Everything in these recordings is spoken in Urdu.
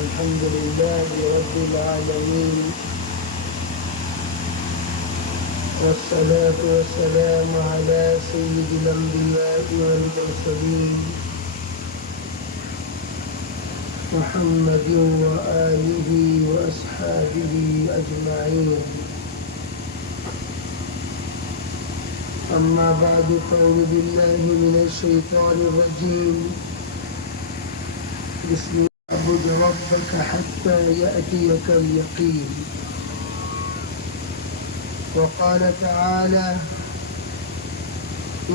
الحمد لله رب العالمين، والصلاة والسلام على سيد الأنبياء والمرسلين محمد وآله وأصحابه أجمعين. أما بعد، فأعوذ بالله من الشيطان الرجيم. بسم الله. اعبد ربك حتى يأتيك اليقين. وقال تعالى: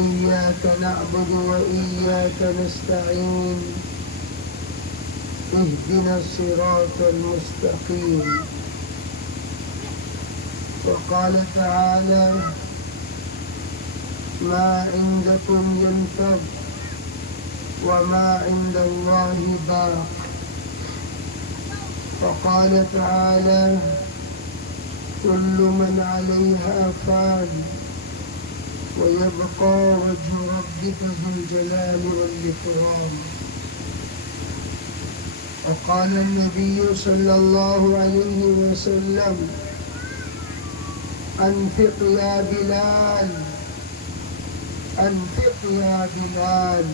إياك نعبد وإياك نستعين اهدنا الصراط المستقيم. وقال تعالى: ما عندكم ينفد وما عند الله باق. وقال تعالى: كل من عليها فان ويبقى وجه ربك ذو الجلال والإكرام. وقال النبي صلى الله عليه وسلم: أنفق يا بلال، أنفق يا بلال،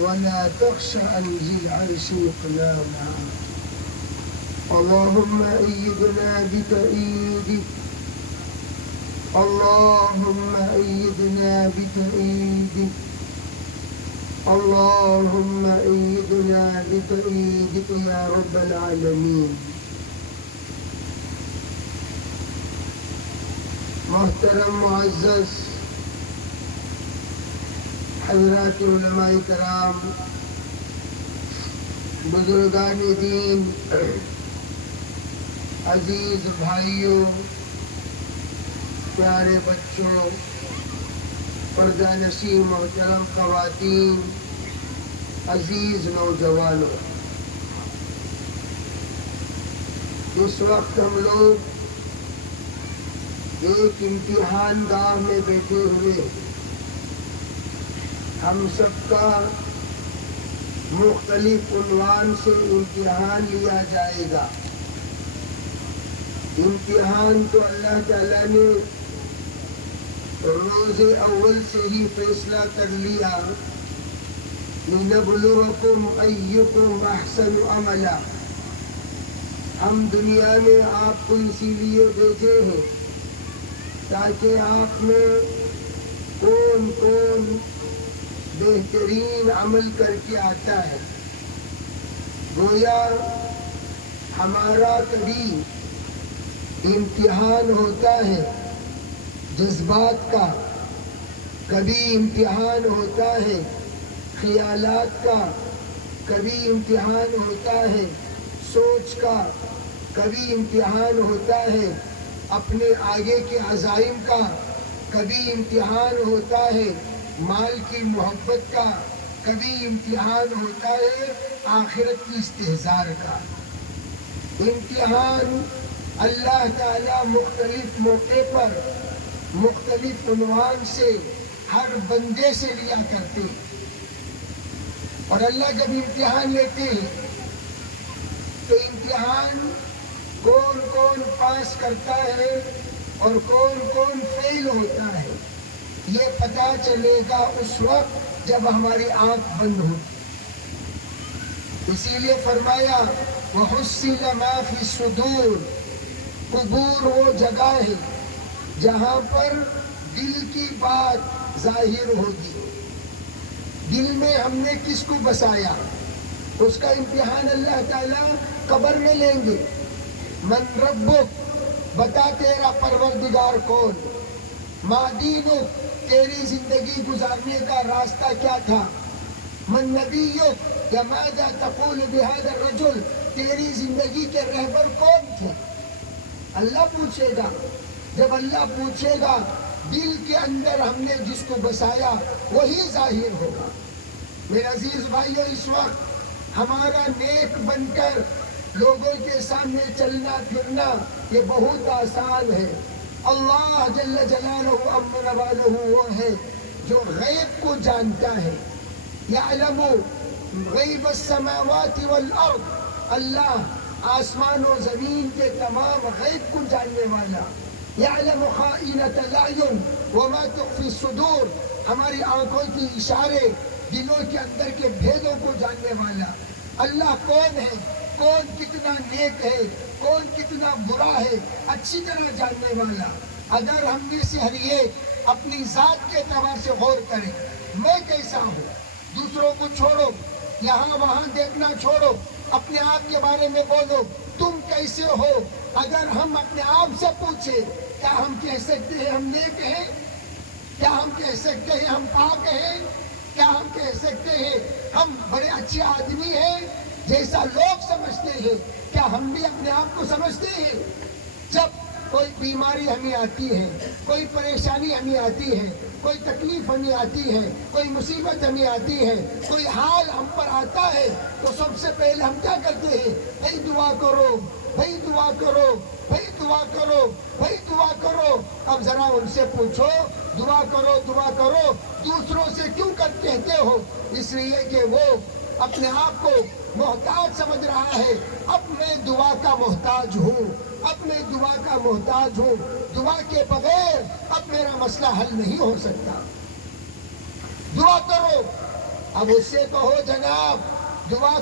ولا تخش عن ذي العرش إقلاما. اللهم أيدنا بتأييدك، اللهم أيدنا بتأييدك، اللهم أيدنا بتأييدك يا رب العالمين. محترم معزز حضرات علماء کرام، بزرگان دین، عزیز بھائیوں، پیارے بچوں، پردہ نشین محترم خواتین، عزیز نوجوانوں، اس وقت ہم لوگ ایک امتحان گاہ میں بیٹھے ہوئے، ہم سب کا مختلف عنوان سے امتحان لیا جائے گا. امتحان تو اللہ تعالیٰ نے روز اول سے ہی فیصلہ کر لیا، لِنَبْلُوَكُمْ أَيُّكُمْ أَحْسَنُ عَمَلًا. ہم دنیا میں آپ کو اسی لیے بھیجے ہیں تاکہ آپ میں کون کون بہترین عمل کر کے آتا ہے. گویا ہمارا کبھی امتحان ہوتا ہے جذبات کا، کبھی امتحان ہوتا ہے خیالات کا، کبھی امتحان ہوتا ہے سوچ کا، کبھی امتحان ہوتا ہے اپنے آگے کے عزائم کا، کبھی امتحان ہوتا ہے مال کی محبت کا، کبھی امتحان ہوتا ہے آخرت کی استحضار کا. امتحان اللہ تعالیٰ مختلف موقع پر مختلف عنوان سے ہر بندے سے لیا کرتے ہیں. اور اللہ جب امتحان لیتے ہیں تو امتحان کون کون پاس کرتا ہے اور کون کون فیل ہوتا ہے یہ پتہ چلے گا اس وقت جب ہماری آنکھ بند ہوگی. اسی لیے فرمایا وَحُصِّلَ مَا فِي الصُّدُورِ. قبور وہ جگہ ہے جہاں پر دل کی بات ظاہر ہوگی. دل میں ہم نے کس کو بسایا اس کا امتحان اللہ تعالیٰ قبر میں لیں گے. من ربک، بتا تیرا پروردگار کون. ما دینک، تیری زندگی گزارنے کا راستہ کیا تھا. من نبیک، یا ماذا تقول بهذا الرجل، تیری زندگی کے رہبر کون تھے. اللہ پوچھے گا. جب اللہ پوچھے گا دل کے اندر ہم نے جس کو بسایا وہی ظاہر ہوگا. میرے عزیز بھائیو، اس وقت ہمارا نیک بن کر لوگوں کے سامنے چلنا پھرنا یہ بہت آسان ہے. اللہ جل جلالہ امن والہ وہ ہے جو غیب کو جانتا ہے. یعلم غیب السماوات والارض، اللہ آسمان و زمین کے تمام غیب کو جاننے والا. یعلم خائنۃ الاعین وما تخفی الصدور، ہماری آنکھوں کی اشارے، دلوں کے اندر کے بھیدوں کو جاننے والا. اللہ کون ہے، کون کتنا نیک ہے، کون کتنا برا ہے، اچھی طرح جاننے والا. اگر ہم میں سے ہر ایک اپنی ذات کے اعتبار سے غور کریں، میں کیسا ہوں، دوسروں کو چھوڑو، یہاں وہاں دیکھنا چھوڑو، اپنے آپ کے بارے میں بولو تم کیسے ہو. اگر ہم اپنے آپ سے پوچھیں، کیا ہم کہہ سکتے ہیں ہم نیک ہیں؟ کیا ہم کہہ سکتے ہیں ہم پاک ہیں؟ کیا ہم کہہ سکتے ہیں ہم بڑے اچھے آدمی ہیں جیسا لوگ سمجھتے ہیں؟ کیا ہم بھی اپنے آپ کو سمجھتے ہیں؟ جب کوئی بیماری ہمیں آتی ہے، کوئی پریشانی ہمیں آتی ہے، کوئی تکلیف ہمیں آتی ہے، کوئی مصیبت ہمیں آتی ہے، کوئی حال ہم پر آتا ہے، تو سب سے پہلے ہم کیا کرتے ہیں؟ بھائی دعا کرو، بھائی دعا کرو، بھائی دعا کرو، بھائی دعا کرو. اب ذرا ان سے پوچھو، دعا کرو دعا کرو دوسروں سے کیوں کہتے ہو؟ اس لیے کہ وہ اپنے آپ کو محتاج سمجھ رہا ہے. اب میں دعا کا محتاج ہوں، اب میں دعا کا محتاج ہوں، دعا کے بغیر اب میرا مسئلہ حل نہیں ہو سکتا. دعا کرو. اب اس سے کہو جناب دعا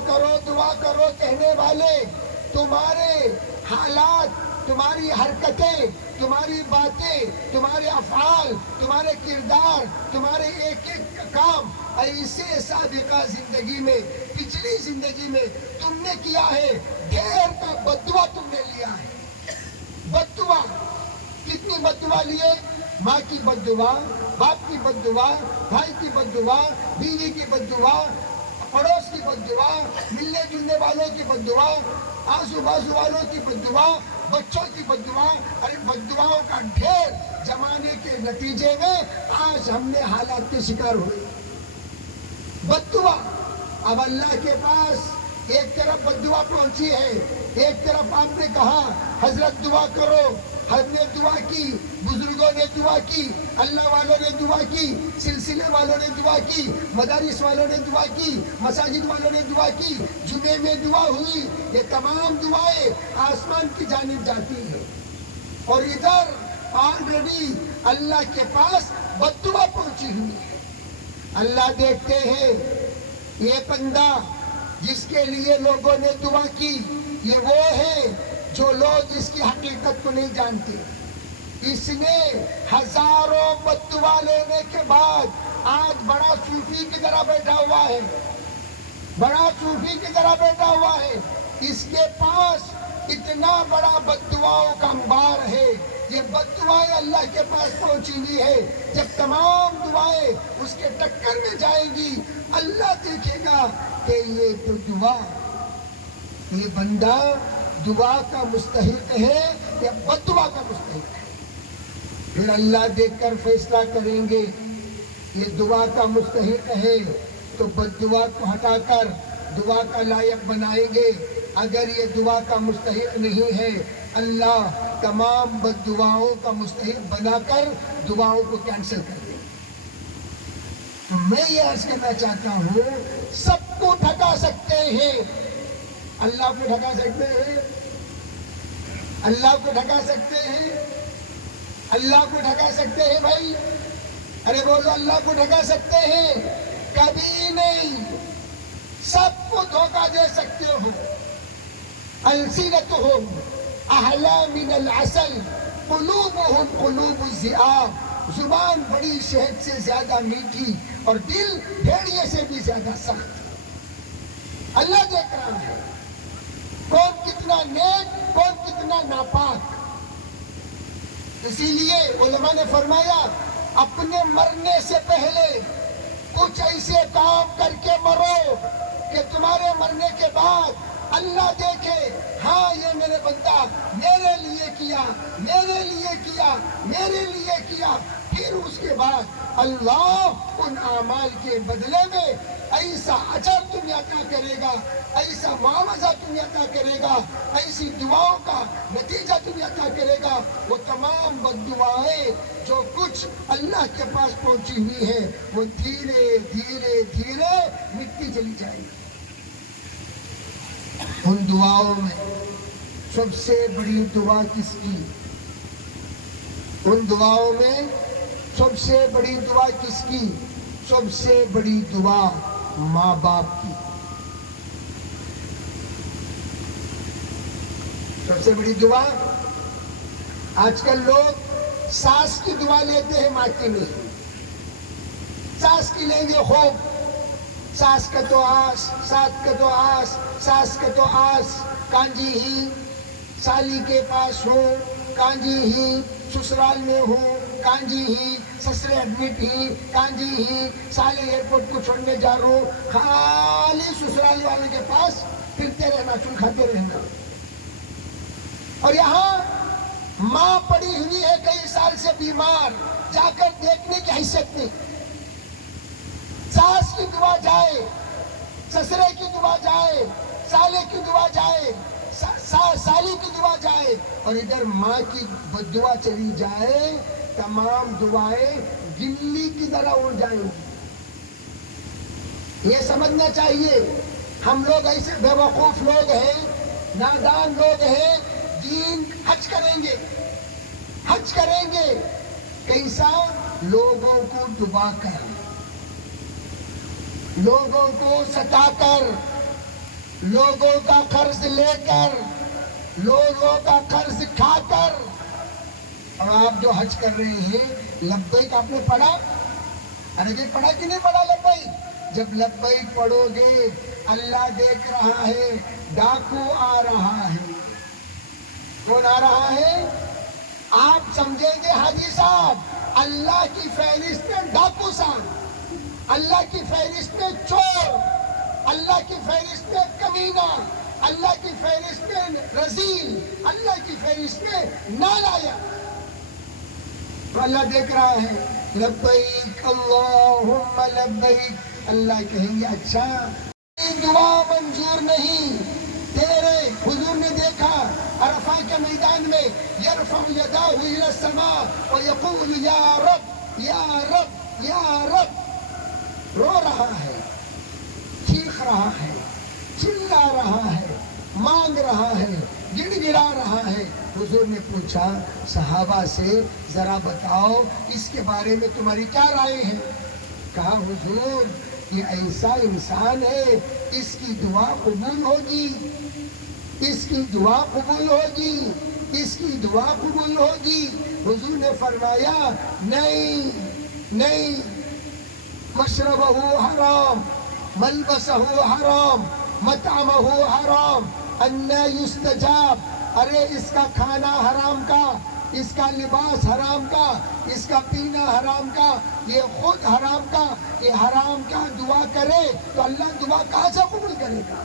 کرو کہنے والے تمہارے حالات، تمہاری حرکتیں، تمہاری باتیں، تمہارے افعال، تمہارے کردار، تمہارے ایک ایک کام ایسے سابقہ زندگی میں، پچھلی زندگی میں تم نے کیا ہے، ڈھیر کا بددعا تم نے لیا ہے. بددعا کتنی بددعا لیے؟ ماں کی بددعا، باپ کی بددعا، بھائی کی بددعا، بیوی کی بددعا، پڑوس کی بددعا، ملنے جلنے والوں کی بددعا، آزو بازو والوں کی بددعا، بچوں کی بددعا. ارے بددعاؤں کا ڈھیر جمانے کے نتیجے میں آج ہم نے حالات کے شکار ہوئے. بددعا. اب اللہ کے پاس ایک طرف بددعا پہنچی ہے، ایک طرف آپ نے کہا حضرت دعا کرو، ہم نے دعا کی، بزرگوں نے دعا کی، اللہ والوں نے دعا کی، سلسلے والوں نے دعا کی، مدارس والوں نے دعا کی، مساجد والوں نے دعا کی، جمعے میں دعا ہوئی. یہ تمام دعائیں آسمان کی جانب جاتی ہیں اور ادھر آلریڈی اللہ کے پاس بددعا پہنچی ہوئی ہے. اللہ دیکھتے ہیں یہ بندہ جس کے لیے لوگوں نے دعا کی، یہ وہ ہے جو لوگ اس کی حقیقت کو نہیں جانتے. اس نے ہزاروں بددعا لینے کے بعد آج بڑا صوفی کی طرح بیٹھا ہوا ہے، بڑا صوفی کی طرح بیٹھا ہوا ہے. اس کے پاس اتنا بڑا بددعاؤں کا انبار ہے. یہ بددعائیں اللہ کے پاس پہنچی ہوئی ہے. جب تمام دعائیں اس کے ٹکر میں جائیں گی، اللہ دیکھے گا کہ یہ تو دعا، یہ بندہ دعا کا مستحق ہے یا بددعا کا مستحق ہے. پھر اللہ دیکھ کر فیصلہ کریں گے یہ دعا کا مستحق ہے تو بددعا کو ہٹا کر دعا کا لائق بنائیں گے. اگر یہ دعا کا مستحق نہیں ہے، اللہ تمام بددعاؤں کا مستحق بنا کر دعاؤں کو کینسل کر دیں. تو میں یہ عرض کرنا چاہتا ہوں، سب کو ٹھکا سکتے ہیں، اللہ کو ٹھکا سکتے ہیں، اللہ کو ٹھکا سکتے ہیں، اللہ کو ٹھکا سکتے ہیں بھائی. ارے بولو اللہ کو ٹھکا سکتے ہیں؟ کبھی نہیں. سب کو دھوکہ دے سکتے ہو. السنتهم احلی من العسل قلوبهم قلوب الذئاب. زبان بڑی شہد سے زیادہ میٹھی اور دل بھیڑیے سے بھی زیادہ سخت. اللہ دیکھ رہا ہے کون کتنا نیک، کون کتنا ناپاک. اسی لیے علماء نے فرمایا اپنے مرنے سے پہلے کچھ ایسے کام کر کے مرو کہ تمہارے مرنے کے بعد اللہ دیکھے، ہاں یہ میرے بندہ میرے لیے کیا، میرے لیے کیا، میرے لیے کیا. پھر اس کے بعد اللہ ان اعمال کے بدلے میں ایسا اجر تمہیں عطا کرے گا، ایسا معاوضہ تمہیں عطا کرے گا، ایسی دعاؤں کا نتیجہ تمہیں عطا کرے گا، وہ تمام بد دعائیں جو کچھ اللہ کے پاس پہنچی ہوئی ہیں وہ دھیرے دھیرے دھیرے مٹی چلی جائے گی۔ ان دعاؤں میں سب سے بڑی دعا کس کی؟ ان دعاؤں میں سب سے بڑی دعا کس کی؟ سب سے بڑی دعا ماں باپ کی۔ سب سے بڑی دعا، آج کل لوگ ساس کی دعا لیتے ہیں، ماں کی نہیں۔ ساس کی لیں گے خوب، ساس کا تو آس، سات کا تو آس، ساس کا تو آس، کانجی ہی سالی کے پاس ہوں، کانجی ہی سسرال میں ہوں، کانجی ہی سسرے ایڈمٹ ہی، کانجی ہی سالی ایئرپورٹ کو چھوڑنے جا رہا ہوں، خالی سسرال والے کے پاس پھرتے رہنا، چل کھاتے رہنا۔ اور یہاں ماں پڑی ہوئی ہے کئی سال سے بیمار، جا کر دیکھنے کی حیثیت نہیں۔ ساس کی دعا جائے، سسرے کی دعا جائے، سالے کی دعا جائے، سالی کی دعا جائے، اور ادھر ماں کی دعا چلی جائے، تمام دعائیں گلی کی طرح اڑ جائیں گی۔ یہ سمجھنا چاہیے ہم لوگ ایسے بے وقوف لوگ ہیں، نادان لوگ ہیں، دین حج کریں گے، حج کریں گے کیسا؟ لوگوں کو ڈبا کر، لوگوں کو ستا کر، لوگوں کا قرض لے کر، لوگوں کا قرض کھا کر۔ اور آپ جو حج کر رہے ہیں، لبیک آپ نے پڑھا؟ ارے جی پڑھا کہ نہیں پڑھا لبیک؟ جب لبیک پڑھو گے اللہ دیکھ رہا ہے، ڈاکو آ رہا ہے۔ کون آ رہا ہے؟ آپ سمجھیں گے حاجی صاحب اللہ کی فہرست میں ڈاکو صاحب، اللہ کی فہرست میں چور، اللہ کی فہرست میں کمینہ، اللہ کی فہرست میں رذیل، اللہ کی فہرست میں نالائق۔ تو اللہ دیکھ رہا ہے، لبیک اللہم لبیک۔ اللہ کہیں گے اچھا دعا منظور نہیں، تیرے حضور نے دیکھا عرفہ کے میدان میں یرفع یداہ الی السماء ویقول یا رب یا رب یا رب، رو رہا ہے، چیخ رہا ہے، چلا رہا ہے، مانگ رہا ہے، گڑ گڑا رہا ہے۔ حضور نے پوچھا صحابہ سے، ذرا بتاؤ اس کے بارے میں تمہاری کیا رائے ہے؟ کہا حضور یہ ایسا انسان ہے، اس کی دعا قبول ہوگی، اس کی دعا قبول ہوگی، اس کی دعا قبول ہوگی۔ حضور نے فرمایا نہیں نہیں، مشربہ حرام، ملبسہ حرام، مطعمہ حرام، انّا یستجاب۔ ارے اس کا کھانا حرام کا، اس کا لباس حرام کا، اس کا پینا حرام کا، یہ خود حرام کا، یہ حرام کا دعا کرے تو اللہ دعا کہاں سے قبول کرے گا؟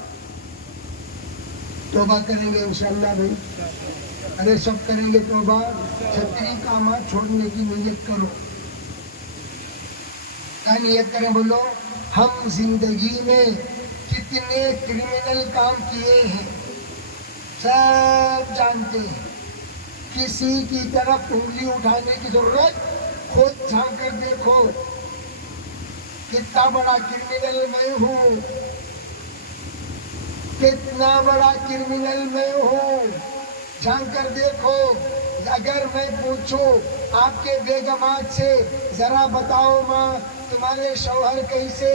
توبہ کریں گے انشاءاللہ بھائی، ارے سب کریں گے توبہ۔ چھتری کا مت چھوڑنے کی نیت کرو، کیا نیت کریں بولو؟ ہم زندگی میں کتنے کرمنل کام کیے ہیں سب جانتے ہیں، کسی کی طرف انگلی اٹھانے کی ضرورت، خود جھانک کر دیکھو کتنا بڑا کرمنل میں ہوں، کتنا بڑا کرمنل میں ہوں، جھانک کر دیکھو۔ اگر میں پوچھوں آپ کے بیگمات سے، ذرا بتاؤ ماں تمہارے شوہر کیسے،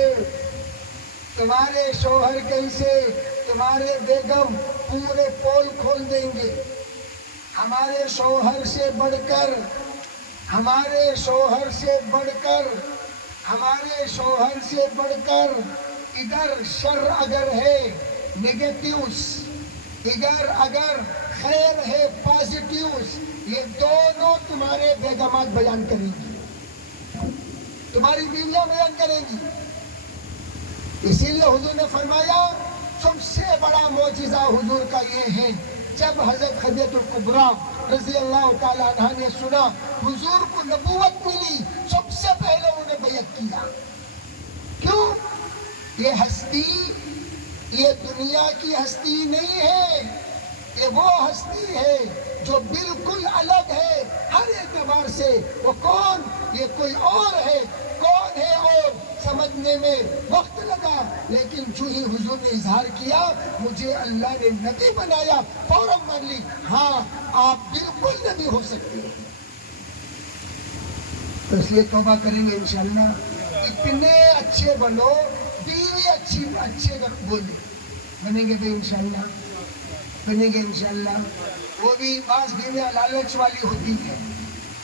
تمہارے شوہر کیسے، تمہارے بیگم پورے پول کھول دیں گے۔ ہمارے شوہر سے بڑھ کر، ہمارے شوہر سے بڑھ کر، ہمارے شوہر سے بڑھ کر ادھر شر اگر ہے نیگیٹیوز، ادھر اگر خیر ہے پازیٹیوز، یہ دونوں تمہارے بیگمات بیان کریں گی، تمہاری بیویاں بیان کریں گی۔ اسی لیے حضور نے فرمایا سب سے بڑا معجزہ حضور کا یہ ہے، جب حضرت خدیجہ الکبریٰ رضی اللہ تعالیٰ عنہ نے سنا حضور کو نبوت ملی، سب سے پہلے انہوں نے بیعت کیا. کیوں؟ یہ ہستی یہ دنیا کی ہستی نہیں ہے، یہ وہ ہستی ہے جو بالکل الگ ہے ہر اعتبار سے. وہ کون؟ یہ کوئی اور ہے. کون ہے اور سمجھنے میں وقت لگا، لیکن جو ہی حضور نے اظہار کیا مجھے اللہ نے نبی بنایا، فوراً مان لی ہاں آپ بالکل نبی ہو سکتے ہیں. تو اس لیے توبہ کریں گے انشاءاللہ. اتنے اچھے بنو، بیوی اچھے بولے بنیں گے بھی انشاءاللہ، بنیں گے انشاءاللہ. وہ بھی بعض بیویاں لالچ والی ہوتی ہے،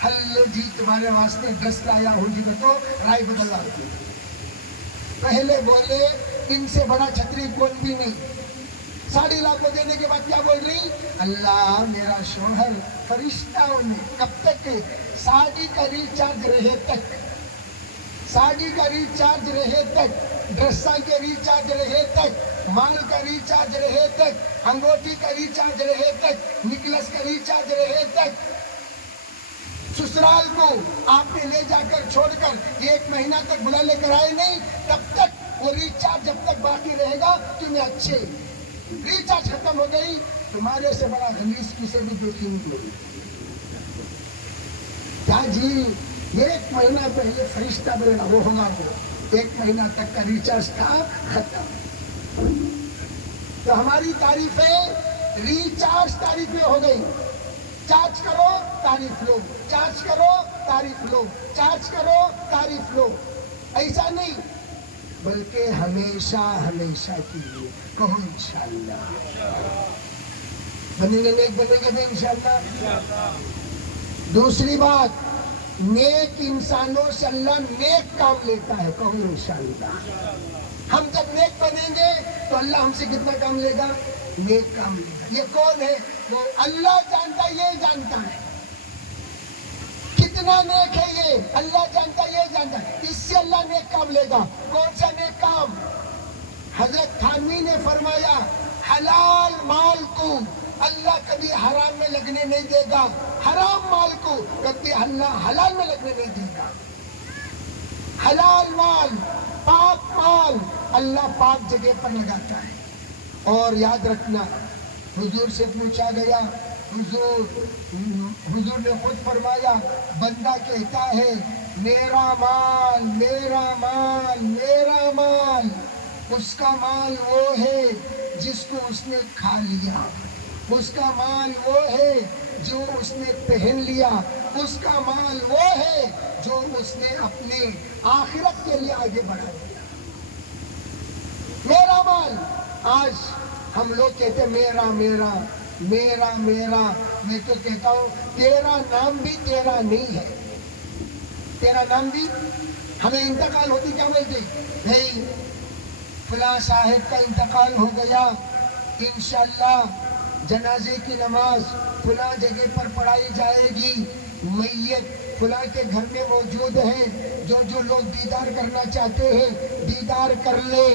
ہلو جی تمہارے واسطے 10 لایا ہوں جی تو رائے بدلا ہوتی ہے. پہلے بولے ان سے بڑا چھتری کون بھی نہیں. 7.5 لاکھ کو دینے کے بعد کیا بول رہی؟ اللہ میرا شوہر فرشتہ انہیں کب تک؟ ساڑی کا ریچارج رہے تک، ساڑی کا ریچارج رہے تک، ڈریساں کے ریچارج رہے تک، مال کا ریچارج رہے تک، انگوٹھی کا ریچارج رہے تک، نکلس کا ریچارج رہے تک. سسرال کو آپ نے لے جا کر چھوڑ کر 1 مہینہ تک بلا لے کر آئے نہیں، تب تک وہ ریچارج جب تک باقی رہے گا تمہیں اچھے. ریچارج ختم ہو گئی، تمہارے سے بڑا غلیظ کسے بھی دیکھی نہیں ہوگی. کیا جی 1 مہینہ پہلے فرشتہ بولے گا وہ ہوگا، وہ 1 مہینہ تک کا ریچارج تھا ختم. تو ہماری تعریفیں ریچارج تعریفیں ہو گئی. چارج کرو تعریف لو، چارج کرو تعریف لو، چارج کرو تعریف لو. ایسا نہیں، بلکہ ہمیشہ ہمیشہ کے لیے کہو انشاءاللہ. بنیں گے نیک، بنیں گے بھی انشاءاللہ. دوسری بات، نیک انسانوں سے اللہ نیک کام لیتا ہے، کہو انشاءاللہ. ہم جب نیک بنیں گے تو اللہ ہم سے کتنا کام لے گا؟ نیک کام لے گا. یہ کون ہے؟ وہ اللہ جانتا ہے، یہ جانتا ہے کتنا نیک ہے. یہ اللہ جانتا ہے، یہ جانتا ہے. اس سے اللہ نیک کام لے گا. کون سا نیک کام؟ حضرت تھانوی نے فرمایا حلال مال کو اللہ کبھی حرام میں لگنے نہیں دے گا، حرام مال کو کبھی اللہ حلال میں لگنے نہیں دے گا. حلال مال، پاک مال اللہ پاک جگہ پر لگاتا ہے. اور یاد رکھنا، حضور سے پوچھا گیا، حضور نے خود فرمایا بندہ کہتا ہے میرا مال میرا مال میرا مال. اس کا مال وہ ہے جس کو اس نے کھا لیا، اس کا مال وہ ہے جو اس نے پہن لیا، اس کا مال وہ ہے جو اس نے اپنے آخرت کے لیے آگے بڑھا دیا. میرا مال. آج ہم لوگ کہتے ہیں میرا میرا میرا میرا. میں تو کہتا ہوں تیرا نام بھی تیرا نہیں ہے. تیرا نام بھی، ہمیں انتقال ہوتی کیا بولتے بھائی فلاں صاحب کا انتقال ہو گیا، انشاءاللہ جنازے کی نماز فلاں جگہ پر پڑھائی جائے گی، میت فلاں کے گھر میں موجود ہے، جو جو لوگ دیدار کرنا چاہتے ہیں دیدار کر لیں.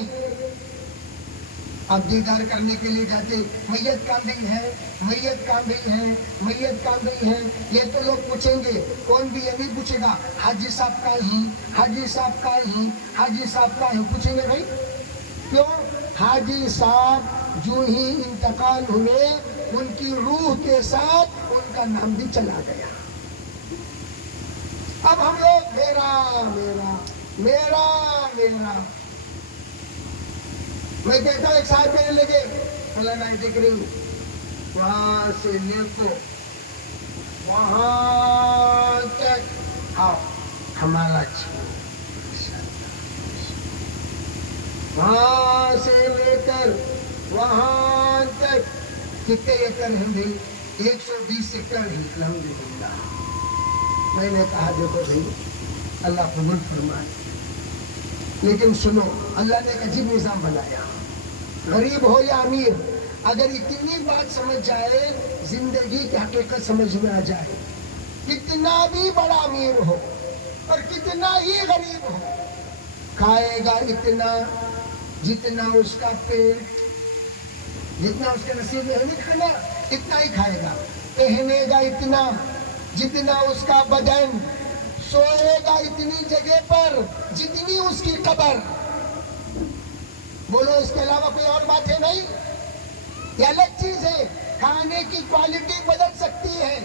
آپ دیدار کرنے کے لیے جاتے، میت کہاں گئی ہے، میت کہاں گئی ہے، میت کہاں گئی ہے. یہ تو لوگ پوچھیں گے، کون بھی یہ نہیں پوچھے گا حاجی صاحب کا ہی، حاجی صاحب کا ہی، حاجی صاحب کا ہی پوچھیں گے. بھائی کیوں؟ حاجی صاحب جو ہی انتقال ہوئے ان کی روح کے ساتھ ان کا نام بھی چلا گیا. اب ہم لوگ میرا میرا میرا میرا. میں کہتا ہوں ایک صاحب کہنے لگے فلانا دیکھ رہی ہوں وہاں سے لے کو وہاں تک آؤ ہمارا وہاں سے لے کر وہاں تک کتنے ایکڑ ہیں بھائی؟ 120 ایکڑ ہی الحمدللہ. میں نے کہا دیکھو بھائی اللہ قبول فرمائے، لیکن سنو اللہ نے ایک عجیب نظام بنایا. غریب ہو یا امیر، اگر اتنی بات سمجھ جائے، زندگی کی حقیقت سمجھ میں آ جائے، کتنا بھی بڑا امیر ہو اور کتنا ہی غریب ہو، کھائے گا اتنا جتنا اس کا پیٹ، جتنا اس کے نصیب میں ہے نہیں کھانا، اتنا ہی کھائے گا، پہنے گا اتنا جتنا اس کا بدن، سوئے گا اتنی جگہ پر جتنی اس کی قبر۔ بولو اس کے علاوہ کوئی اور بات ہے نہیں؟ یہ الگ چیز ہے، کھانے کی کوالٹی بدل سکتی ہے۔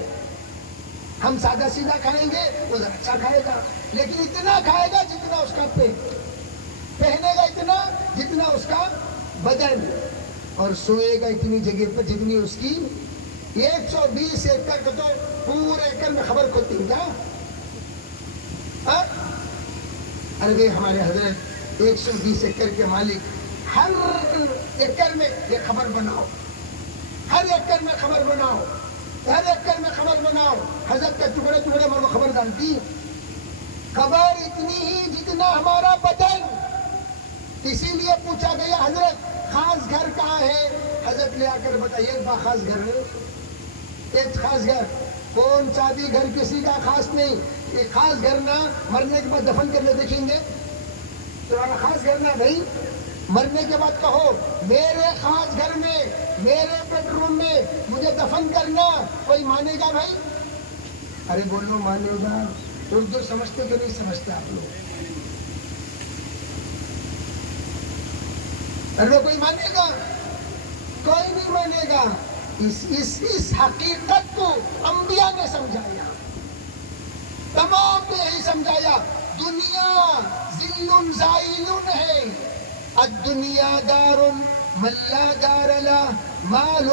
ہم سادہ سیدھا کھائیں گے، وہ ذرا اچھا کھائے گا، لیکن اتنا کھائے گا جتنا اس کا پیٹ، پہنے گا اتنا جتنا اس کا بدن، اور سوئے گا اتنی جگہ پر جتنی اس کی 120 ایکڑ کا تو پورے ایکڑ میں خبر کھوتی ہے کیا؟ ارے بھائی ہمارے حضرت 120 ایکڑ کے مالک، ہر ایکڑ میں یہ خبر بناؤ، ہر ایکڑ میں خبر بناؤ، ہر ایکڑ میں خبر بناؤ۔ حضرت کے ٹکڑے ٹکڑے پر وہ خبر ڈالتی ہے، خبر اتنی ہی جتنا ہمارا بدن۔ اسی لیے پوچھا گیا حضرت خاص گھر کہاں ہے؟ حضرت لے آ کر بتائیے خاص گھر ہے، ایک خاص گھر، کون سا بھی گھر کسی کا خاص نہیں۔ ایک خاص گھر نہ مرنے کے بعد دفن کرنے دیکھیں گے تمہارا خاص گھر نہ بھائی، مرنے کے بعد کہو میرے خاص گھر میں، میرے بیڈ روم میں مجھے دفن کرنا، کوئی مانے گا بھائی؟ ارے بولو مانے گا؟ اردو سمجھتے کہ نہیں سمجھتے آپ لوگ؟ ارے کوئی مانے گا؟ کوئی نہیں مانے گا۔ اس حقیقت کو انبیاء نے سمجھایا، تمام نے یہی سمجھایا۔ دنیا ذل زائل ہے، الدنیا دار من لا دار له، مال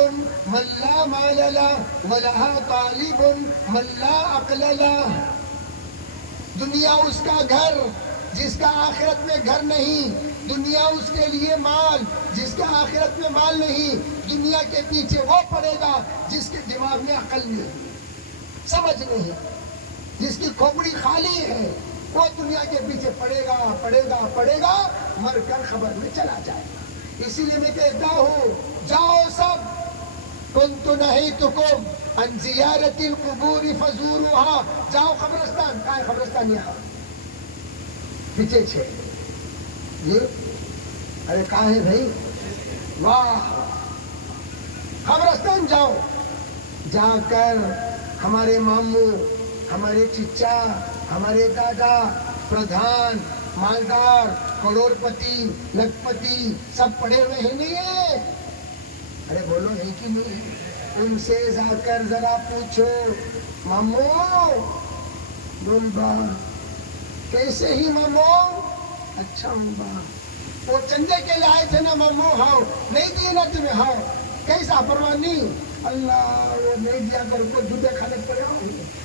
من لا مال له، ولها طالب من لا عقل له۔ دنیا اس کا گھر جس کا آخرت میں گھر نہیں، دنیا اس کے لیے مال جس کا آخرت میں مال نہیں، دنیا کے پیچھے وہ پڑے گا جس کے دماغ میں عقل نہیں، سمجھ نہیں، جس کی کھوپڑی خالی ہے، وہ دنیا کے پیچھے پڑے گا پڑے گا پڑے گا، مر کر خبر میں چلا جائے گا۔ اسی لیے میں کہتا ہوں جاؤ سب، کنت نہیتکم عن زیارت القبور فزوروها، جاؤ قبرستان۔ کہاں ہے قبرستان؟ یہاں پیچھے چھے جی، ارے کہاں ہے بھائی؟ واہ، قبرستان جاؤ، جا کر ہمارے ماموں، ہمارے چچا، ہمارے دادا، پردھان، مالدار، کروڑ پتی، لکھ پتی سب پڑے ہوئے ہیں نہیں ہے؟ ارے بولو ہے کہ نہیں؟ ان سے جا کر ذرا پوچھو ماموں بول با کیسے ہی ماموں؟ اچھا ہوں با، وہ چندے کے لائے تھے نا ماموں، ہاؤ نہیں دیے نا تمہیں، ہاؤ کیسا پروانی؟ اللہ وہ نہیں دیا کر کو جوتے کھانے پڑے ہوں۔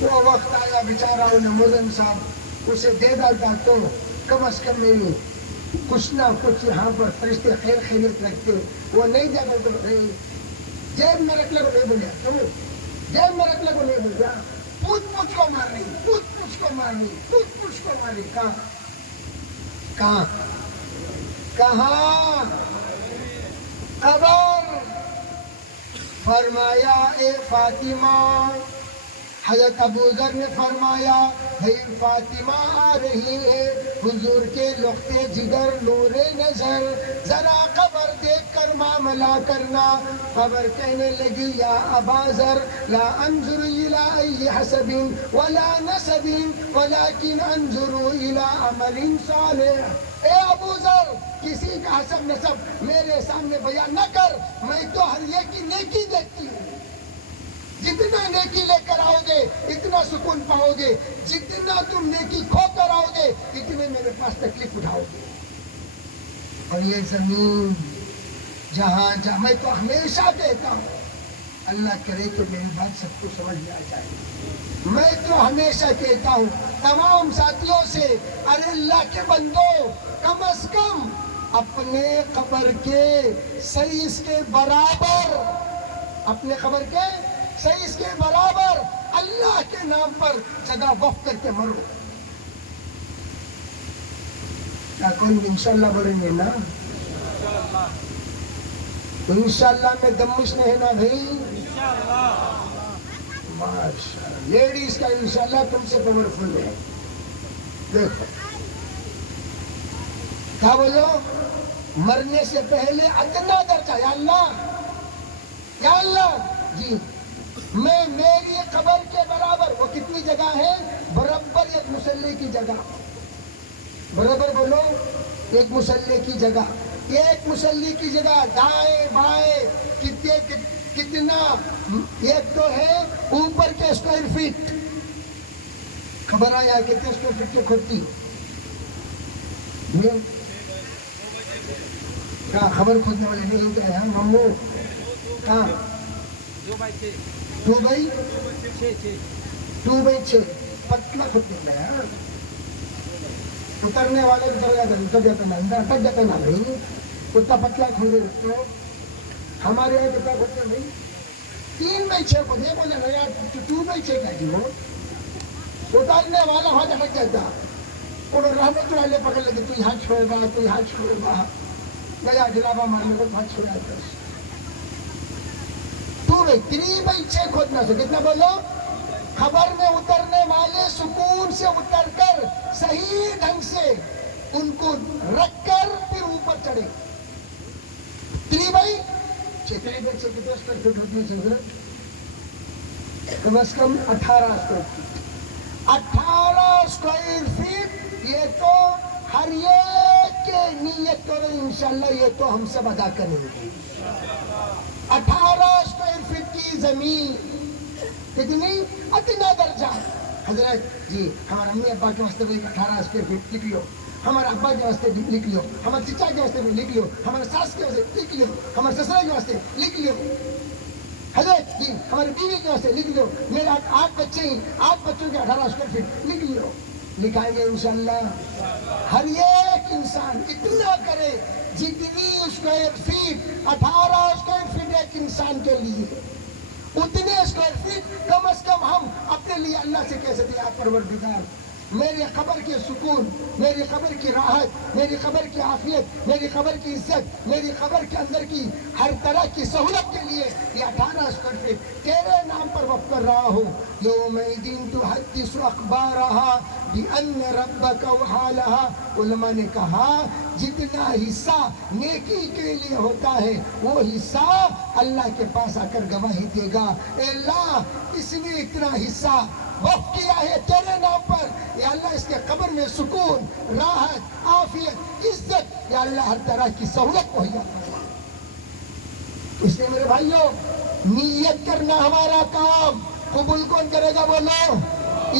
وہ وقت آیا بیچارہ انہیں موزن صاحب اسے دے ڈالتا تو کم از کم میری کچھ نہ کچھ یہاں پر فرشتے خیر خیریت رکھتے، وہ نہیں دیا کر تو جیب میں رکھ لے کو نہیں بولیا، تم جیب میں رکھ لے کو نہیں بولیا، پوچھ پوچھ کو مارنی، پوچھ پوچھ کو مارنی، پوچھ پوچھ کو ماری۔ کہاں کہاں کہاں؟ قبر۔ فرمایا اے فاطمہ، حضرت ابو ذر نے فرمایا بھئی فاطمہ آ رہی ہے، حضور کے لختے جگر نور نظر، ذرا قبر دیکھ کر معاملہ کرنا۔ قبر کہنے لگی یا ابا ذر لا انظر الى ای حسب ولا نسب ولكن انظر الى عمل صالح۔ اے ابو ذر کسی کا حسب نسب میرے سامنے بیان نہ کر، میں تو ہر ایک کی نیکی دیکھتی ہوں۔ جتنا نیکی لے کر آؤ گے اتنا سکون پاؤ گے، جتنا تم نیکی کھو کر آؤ گے اتنے میرے پاس تکلیف اٹھاؤ گے۔ اور یہ زمین جہاں جہاں میں تو ہمیشہ کہتا ہوں، اللہ کرے تو میری بات سب کو سمجھ میں آ جائے، میں تو ہمیشہ کہتا ہوں تمام ساتھیوں سے، ارے اللہ کے بندو کم از کم اپنے قبر کے سائز کے برابر، اپنے قبر کے سائز کے برابر اللہ کے نام پر جگہ وقف کر کے مرو۔ کیا کون انشاءاللہ بولیں گے نا؟ انشاءاللہ میں دمش نہیں ہے نا بھائی؟ ماشاءاللہ لیڈیز کا انشاءاللہ تم سے پاورفل ہے۔ دیکھو کیا بولو؟ مرنے سے پہلے ادنا درجہ، یا اللہ جی میں میری قبر کے برابر، وہ کتنی جگہ ہے؟ برابر ایک مصلی کی جگہ، برابر بولو، ایک مصلی کی جگہ، ایک مصلی کی جگہ دائیں بائیں کتنا، ایک تو ہے اوپر کے اسکوائر فٹ، خبر آیا کتنے اسکوائر فٹ کے کھودتی کہاں؟ خبر کھودنے والے نہیں کیا ہے ممو؟ کہاں؟ 2x6 پتلا کھودنے میں ہے، اترنے والے اتر جاتا نا، اٹک جاتا نا بھائی، اتنا پتلا کھودے تو ہمارے یہاں کتنا کھودتے بھائی 3x6 کھودے، بولے نا یار 2x6 کا جی، وہ اترنے والا وہاں اٹک جاتا، اور رحمت والے پکڑ لگے، تو یہاں چھوڑا، تو یہاں چھوڑا، گیا جلابہ مارنے کو وہاں چھوڑا تھا، 3x6 کھودنا سے کتنا بولو؟ خبر میں اترنے والے سکون سے اتر کر صحیح ڈھنگ سے ان کو رکھ کر پھر اوپر چڑھے، 3x6 کتنے اسکوائر فٹ ہوتی ہے ضرورت؟ کم از کم 18 اسکوائر فٹ، 18 اسکوائر فٹ، یہ تو ہر ایک کے نیت کرو انشاءاللہ، یہ تو ہم سب ادا کریں گے، 18 اسکوائر فٹ کی زمین، کتنی؟ ادنا درجہ، حضرت جی ہمارے امی ابا کے واسطے بھی 18 اسکوائر فٹ لکھ لو، ہمارے ابا کے واسطے لکھ لو، ہمارے چچا کے واسطے بھی لکھ لو، ہمارے ساس کے واسطے لکھ لو، ہمارے سسرا کے واسطے لکھ لو، حضرت جی ہماری بیوی کے واسطے لکھ لو، میرے 8 بچے ہیں، 8 بچوں کے 18 اسکوائر فٹ لکھ لو، لکھائیں گے انشاءاللہ۔ ہر ایک انسان اتنا کرے جتنی اسکوائر فٹ، 18 اسکوائر فٹ ایک انسان کے لیے، اتنے اسکوائر فٹ کم از کم ہم اپنے لیے اللہ سے کہہ سکتے ہیں پروردگار میری قبر کی سکون، میری قبر کی راحت، میری قبر کی عافیت، میری قبر کی عزت، میری قبر کے اندر کی ہر طرح کی سہولت کے لیے یہ 18 اسکوائر فٹ تیرے نام پر وقف کر رہا ہوں۔ یومئذ تحدث اخبارها بأن ربك اوحى لها، علماء نے کہا جتنا حصہ نیکی کے لیے ہوتا ہے وہ حصہ اللہ کے پاس آ کر گواہی دے گا، اے اللہ اس نے اتنا حصہ وقف کیا ہے تیرے نام پر، یا اللہ اس کے قبر میں سکون، راحت، عافیت، عزت، یا اللہ ہر طرح کی سہولت مہیا کرنا۔ اس لیے میرے بھائیوں نیت کرنا ہمارا کام، قبول کون کرے گا بولو؟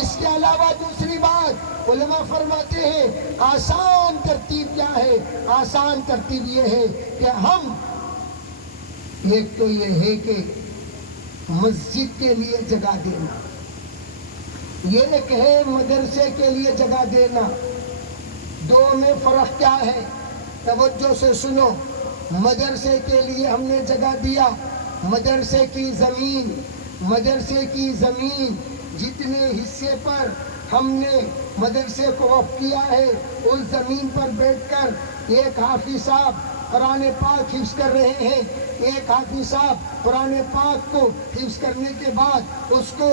اس کے علاوہ دوسری بات علماء فرماتے ہیں آسان ترتیب کیا ہے؟ آسان ترتیب یہ ہے کہ ہم ایک تو یہ ہے کہ مسجد کے لیے جگہ دینا، یہ ایک ہے مدرسے کے لیے جگہ دینا، دو میں فرق کیا ہے؟ توجہ سے سنو، مدرسے کے لیے ہم نے جگہ دیا، مدرسے کی زمین جتنے حصے پر ہم نے مدرسے کو وقف کیا ہے اس زمین پر بیٹھ کر ایک حافظ صاحب قرآن پاک حفظ کر رہے ہیں، ایک حافظ صاحب قرآن پاک کو حفظ کرنے کے بعد اس کو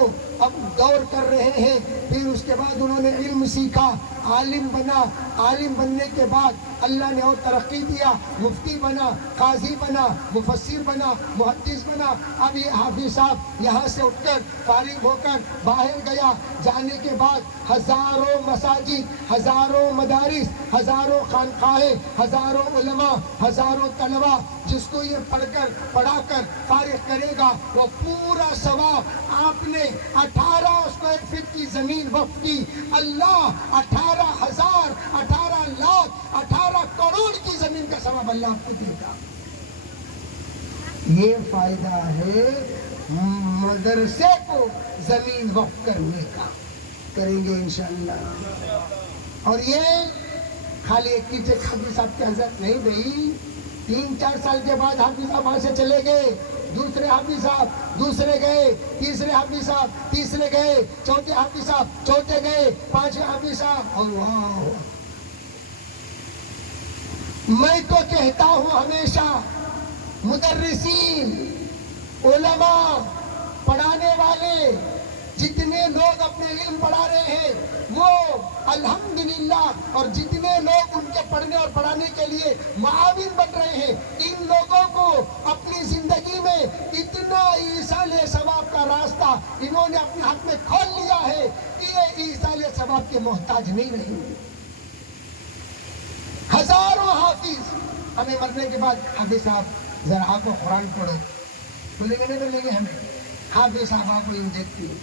اب دور کر رہے ہیں، پھر اس کے بعد انہوں نے علم سیکھا، عالم بنا، عالم بننے کے بعد اللہ نے اور ترقی دیا، مفتی بنا، قاضی بنا، مفسر بنا، محدث بنا۔ اب یہ حافظ صاحب یہاں سے اٹھ کر فارغ ہو کر باہر گیا، جانے کے بعد ہزاروں مساجد، ہزاروں مدارس، ہزاروں خانقاہیں، ہزاروں علماء، ہزاروں طلباء جس کو یہ پڑھا کر فارغ کرے گا وہ پورا ثواب آپ نے 18 اسکوائر فٹ کی زمین وقف کی، اللہ 18,000، 18 لاکھ، 18 کروڑ کی زمین کا ثواب اللہ آپ کو دے گا۔ یہ فائدہ ہے مدرسے کو زمین وقف کرنے کا، کریں گے انشاءاللہ۔ اور یہ خالی ایک کی حافظ صاحب کے حضرت نہیں بھائی، 3-4 سال کے بعد حافظ صاحب وہاں سے چلے گئے، دوسرے حافظ صاحب دوسرے گئے، تیسرے حافظ صاحب تیسرے گئے، چوتھے حافظ صاحب چوتھے گئے، 5ویں حافظ صاحب۔ اللہ، میں تو کہتا ہوں ہمیشہ مدرسین، علماء، پڑھانے والے جتنے لوگ اپنے علم پڑھا رہے ہیں وہ الحمدللہ، اور جتنے لوگ ان کے پڑھنے اور پڑھانے کے لیے معاون بن رہے ہیں، ان لوگوں کو اپنی زندگی میں اتنا ایصال ثواب کا راستہ انہوں نے اپنے ہاتھ میں کھول لیا ہے کہ یہ ایصال ثواب کے محتاج نہیں رہیں گے۔ ہزاروں حافظ ہمیں مرنے کے بعد، حافظ صاحب ذرا آپ کو قرآن پڑھو، بولیں گے نہیں بولیں گے ہمیں؟ حافظ صاحب آپ کو یوں دیکھتی ہے،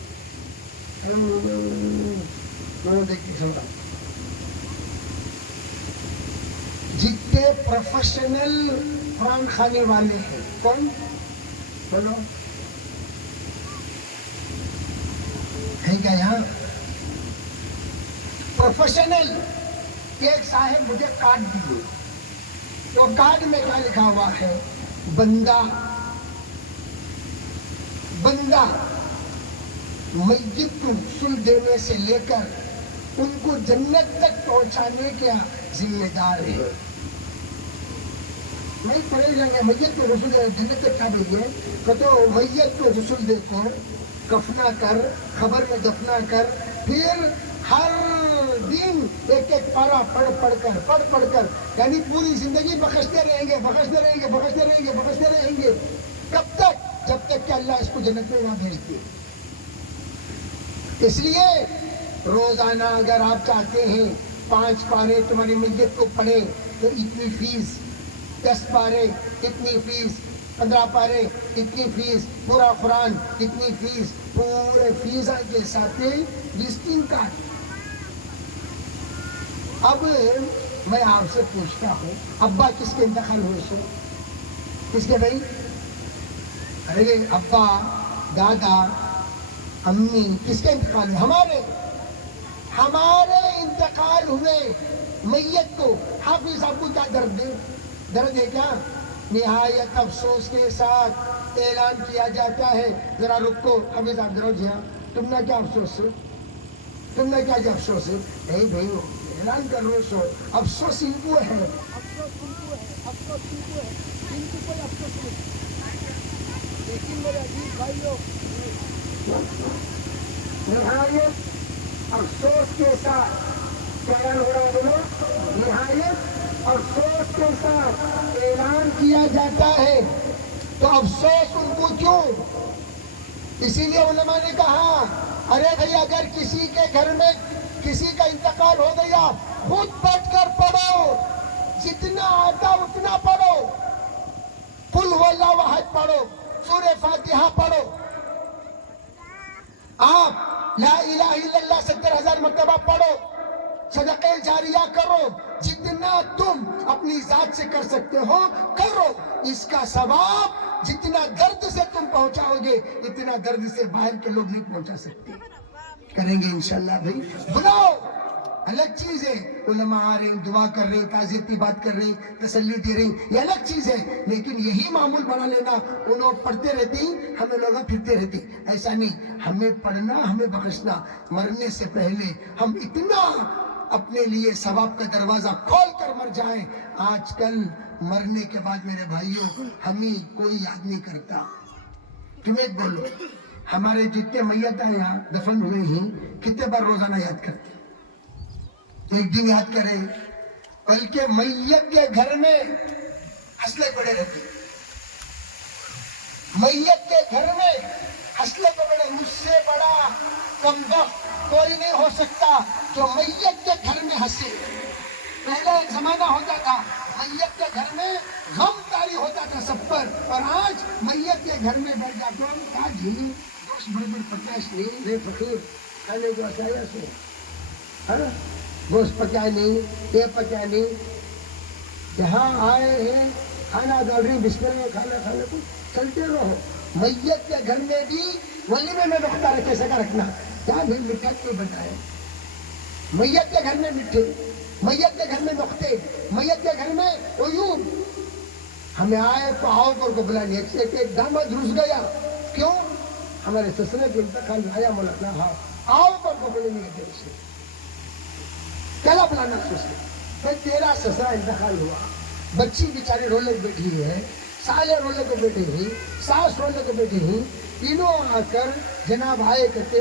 دیکھتی سوڑا۔ جتنے پروفیشنل قرآن خانے والے ہیں، کون بولو ہے کیا یہاں پروفیشنل؟ ایک صاحب مجھے کارڈ دیے، وہ کارڈ میں کیا لکھا ہوا ہے؟ بندہ میت کو غسل دینے سے لے کر ان کو جنت تک پہنچانے کا ذمہ دار ہے۔ نہیں پڑھے جائیں گے میت کو غسل دے جنت تک کیا بھیجیے کہ تو میت کو غسل دے کر کفنا کر قبر میں دفنا کر پھر ہر دن ایک ایک پارا پڑھ کر یعنی پوری زندگی بخشتے رہیں گے۔ کب تک؟ جب تک کہ اللہ اس کو جنت میں نہ بھیج دے۔ اس لیے روزانہ اگر آپ چاہتے ہیں 5 پارے تمہاری میت کو پڑھے تو اتنی فیس، 10 پارے اتنی فیس، 15 پارے اتنی فیس، پورا قرآن اتنی فیس، پورے فیسا کے ساتھ وزٹنگ کارڈ۔ اب میں آپ سے پوچھتا ہوں، ابا کس کے انتقال ہوئے سو؟ کس کے بھائی؟ ارے ابا، دادا، امی کس کے انتقال ہوئے؟ ہمارے انتقال ہوئے میت کو حافظ صاحب کو کیا درد ہے کیا؟ نہایت افسوس کے ساتھ اعلان کیا جاتا ہے، ذرا رکو حافظ صاحب ذرا، جی ہاں تم نے کیا افسوس ہے؟ نہیں بھائی اعلان کر رہے سو، افسوس ان کو ہے، لیکن میرے عزیز بھائیوں نہایت افسوس کے ساتھ اعلان ہو رہا ہے، بولو نہایت افسوس کے ساتھ اعلان کیا جاتا ہے۔ تو افسوس ان کو کیوں؟ اسی لیے علماء نے کہا ارے بھائی اگر کسی کے گھر میں کسی کا انتقال ہو گیا خود بیٹھ کر پڑھو، جتنا آتا اتنا پڑھو، قل هو اللہ احد پڑھو، سورہ فاتحہ پڑھو، آپ لا الہ الا اللہ 70,000 مرتبہ پڑھو، صدقہ جاریہ کرو، جتنا تم اپنی ذات سے کر سکتے ہو کرو۔ اس کا ثواب جتنا درد سے تم پہنچاؤ گے اتنا درد سے باہر کے لوگ نہیں پہنچا سکتے۔ کریں گے انشاءاللہ بھائی، بلاؤ الگ چیز ہے، علماء آ رہے ہیں، دعا کر رہے ہیں، تعزیتی بات کر رہے ہیں، تسلی دے رہے ہیں، یہ الگ چیز ہے، لیکن یہی معمول بنا لینا انہوں پڑھتے رہتے ہیں ہمیں لوگ پھرتے رہتے ہیں، ایسا نہیں۔ ہمیں پڑھنا، ہمیں بخشنا، مرنے سے پہلے ہم اتنا اپنے لیے ثواب کا دروازہ کھول کر مر جائیں۔ آج کل مرنے کے بعد میرے بھائیوں ہمیں کوئی یاد نہیں کرتا۔ تم ایک بولو، ہمارے جتنے میت ہیں یہاں دفن ہوئے ہیں کتنے بار روزانہ یاد کرتے؟ ایک دن یاد کریں، بلکہ میت کے گھر میں حسلے پڑے رہتے، میت کے گھر میں حسلے پڑے، مجھ سے بڑا کمبخت کوئی نہیں ہو سکتا جو میت کے گھر میں ہنسے۔ پہلے ایک زمانہ ہوتا تھا میت کے گھر میں غم طاری ہوتا تھا سب پر، اور آج میت کے گھر میں بیٹھ جاتا ہوں، کیا جی گوشت بڑے پکاش نہیں رے فقیر کھانے کو آسایا سے گوشت پکا نہیں، یہ پکا نہیں، جہاں آئے ہیں کھانا دوڑی بستر میں کھانا کو چلتے رہو۔ میت کے گھر میں بھی ولیمے میں نقطہ رکھے سکا رکھنا، کیا بھی مٹھا کیوں بتائے؟ میت کے گھر میں مٹھے، میت کے گھر میں نقطے، میت کے گھر میں عیوب۔ ہمیں آئے تو آؤ کر کو بلا لیا، ایک داماد رس گیا، کیوں؟ ہمارے سسرے کے انتقال میں آیا ملکنا، ہاں آؤ کر کو بلے نہیں گئے اسے کیا بلانا سسرے؟ بھائی تیرا سسرا انتقال ہوا، بچی بیچاری رولے بیٹھی ہے، سالے رولے کو بیٹھی ہوئی، ساس رولے کو بیٹھی ہوئی، تینوں آ کر جناب آئے کہتے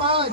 5,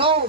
9,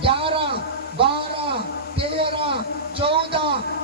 11, 12, 13, 14,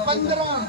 15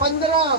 15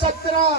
17,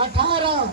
18,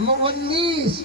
19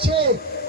6,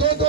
2-2,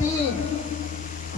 3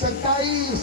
27,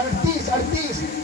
38,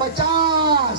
50,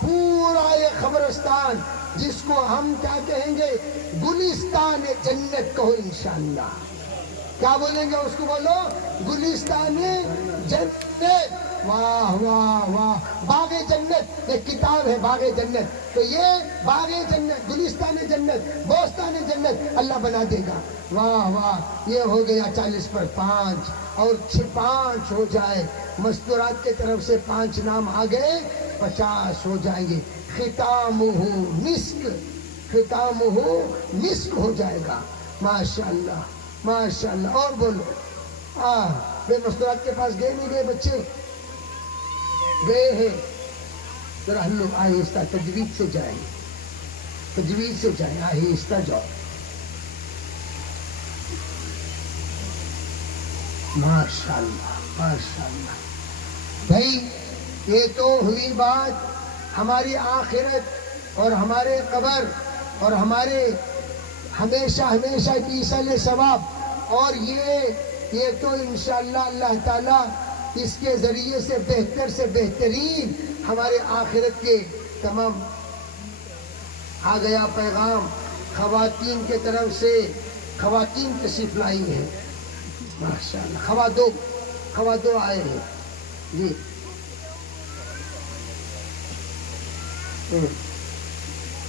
پورا یہ قبرستان، جس کو ہم کیا کہیں گے، گلستان جنت کہو انشاءاللہ۔ کیا بولیں گے اس کو؟ بولو گلستان جنت۔ واہ واہ واہ، باغ جنت ایک کتاب ہے، باغ جنت، تو یہ باغ جنت، گلستان جنت، بوستان جنت اللہ بنا دے گا۔ واہ واہ، یہ ہو گیا 40 پر 5 اور 5 ہو جائے، مستورات کے طرف سے 5 نام آ گئے، 50 ہو جائیں گے۔ ختامہ مسک، ختامہ مسک ہو جائے گا۔ ماشاءاللہ ماشاءاللہ۔ اور بولو بے مستورات کے پاس گئے نہیں گئے بچے؟ گئے ہیں؟ ذرا ہم لوگ آہستہ تجوید سے جائیں، تجوید سے جائیں، آہستہ جاؤ۔ ماشاءاللہ ماشاءاللہ۔ بھائی یہ تو ہوئی بات ہماری آخرت اور ہمارے قبر اور ہمارے ہمیشہ ہمیشہ کی ایصال ثواب، اور یہ تو انشاءاللہ اللہ تعالیٰ اس کے ذریعے سے بہترین ہمارے آخرت کے تمام آ گیا پیغام خواتین کے طرف سے۔ خواتین تشریف لائی ہیں ماشاءاللہ، خواتین آئے ہیں جی۔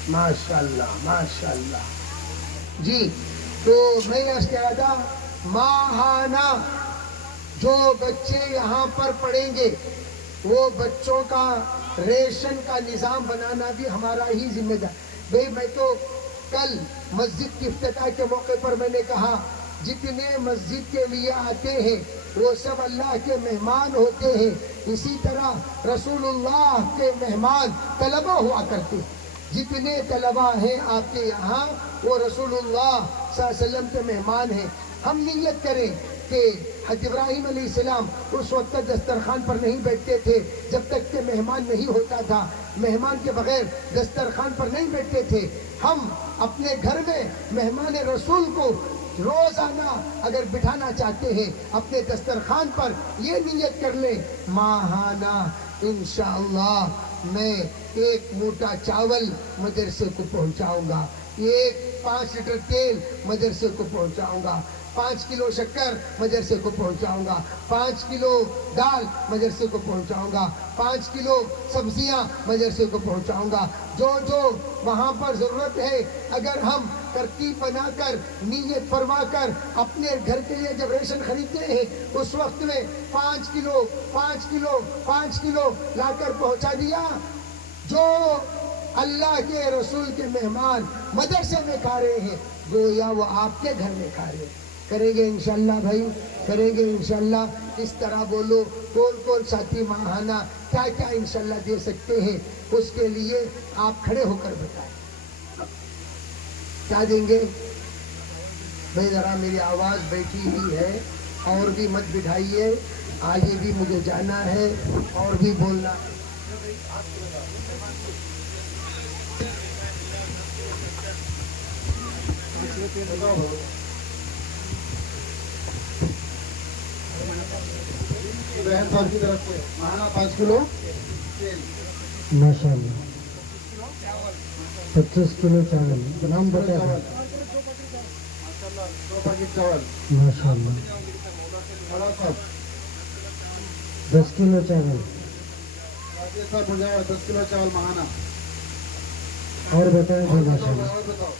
ماشاءاللہ ماشاءاللہ جی۔ تو میں نے کہہ رہا تھا ماہانہ جو بچے یہاں پر پڑھیں گے وہ بچوں کا ریشن کا نظام بنانا بھی ہمارا ہی ذمہ دار۔ بھئی میں تو کل مسجد کی افتتاح کے موقع پر میں نے کہا جتنے مسجد کے لیے آتے ہیں وہ سب اللہ کے مہمان ہوتے ہیں، اسی طرح رسول اللہ کے مہمان طلبہ ہوا کرتے ہیں۔ جتنے طلبہ ہیں آپ کے یہاں وہ رسول اللہ صلی اللہ علیہ وسلم کے مہمان ہیں۔ ہم نیت کریں کہ حضرت ابراہیم علیہ السلام اس وقت دسترخوان پر نہیں بیٹھتے تھے جب تک کہ مہمان نہیں ہوتا تھا، مہمان کے بغیر دسترخوان پر نہیں بیٹھتے تھے۔ ہم اپنے گھر میں مہمان رسول کو روزانہ اگر بٹھانا چاہتے ہیں اپنے دسترخوان پر، یہ نیت کر لیں ماہانہ انشاءاللہ میں 1 موٹا چاول مدرسے کو پہنچاؤں گا، 5 لیٹر تیل مدرسے کو پہنچاؤں گا، 5 کلو شکر مدرسے کو پہنچاؤں گا، 5 کلو دال مدرسے کو پہنچاؤں گا، 5 کلو سبزیاں مدرسے کو پہنچاؤں گا۔ جو وہاں پر ضرورت ہے اگر ہم ترتیب بنا کر نیت فرما کر اپنے گھر کے لیے جب ریشن خریدتے ہیں اس وقت میں 5 کلو لا کر پہنچا دیا، جو اللہ کے رسول کے مہمان مدرسے میں کھا رہے ہیں گویا وہ آپ کے گھر میں کھا رہے ہیں۔ کریں گے انشاءاللہ بھائی، کریں گے انشاءاللہ۔ اس طرح بولو کون ساتھی ماہانہ کیا انشاءاللہ دے سکتے ہیں، اس کے لیے آپ کھڑے ہو کر بتائیں کیا دیں گے۔ بھائی ذرا میری آواز بیٹھی ہوئی ہے، اور بھی مت بٹھائیے، آگے بھی مجھے جانا ہے اور بھی بولنا ہے۔ بہن صاحب کی طرف سے ماہانہ 5 کلو ماشاءاللہ 25 کلو چاول، نام بتا دیں۔ ماشاءاللہ 2 پیکٹ چاول۔ ماشاءاللہ بڑا صاحب 10 کلو چاول، راجیش صاحب ہو جائے 10 کلو چاول ماہانہ۔ اور بتائیں جو ماشاءاللہ۔ اور بتاؤ۔